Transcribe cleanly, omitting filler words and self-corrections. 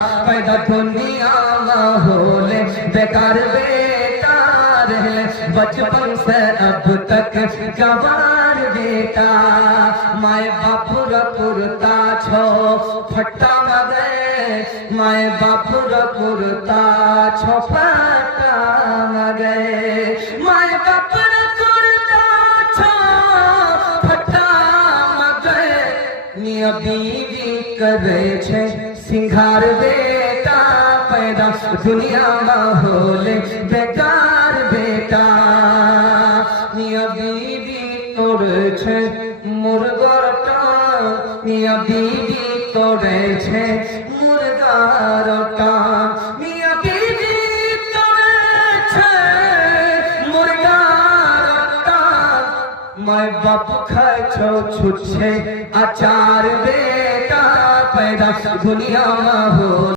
पैदा दुनिया होले बेकार बेकार है बचपन से अब तक गवार बेटा माए बापुर पुरता छो फट्टा मगे माए बापुर पुरता छो फट्टा मगे माए बापुर पुरता छो फट्टा मगे मिया बीवी करे छे सिंगार बेटा पैदा दुनिया होले बेकार बेटा मिया बीवी तोड़े छे मुर्गाटा मिया बीवी तोड़े छे मुर्गाटा मिया बीवी तोड़े छे मुर्गाटा मैं बाप खाए छो छुच्छे अचार बेटा पैदा दुनिया हो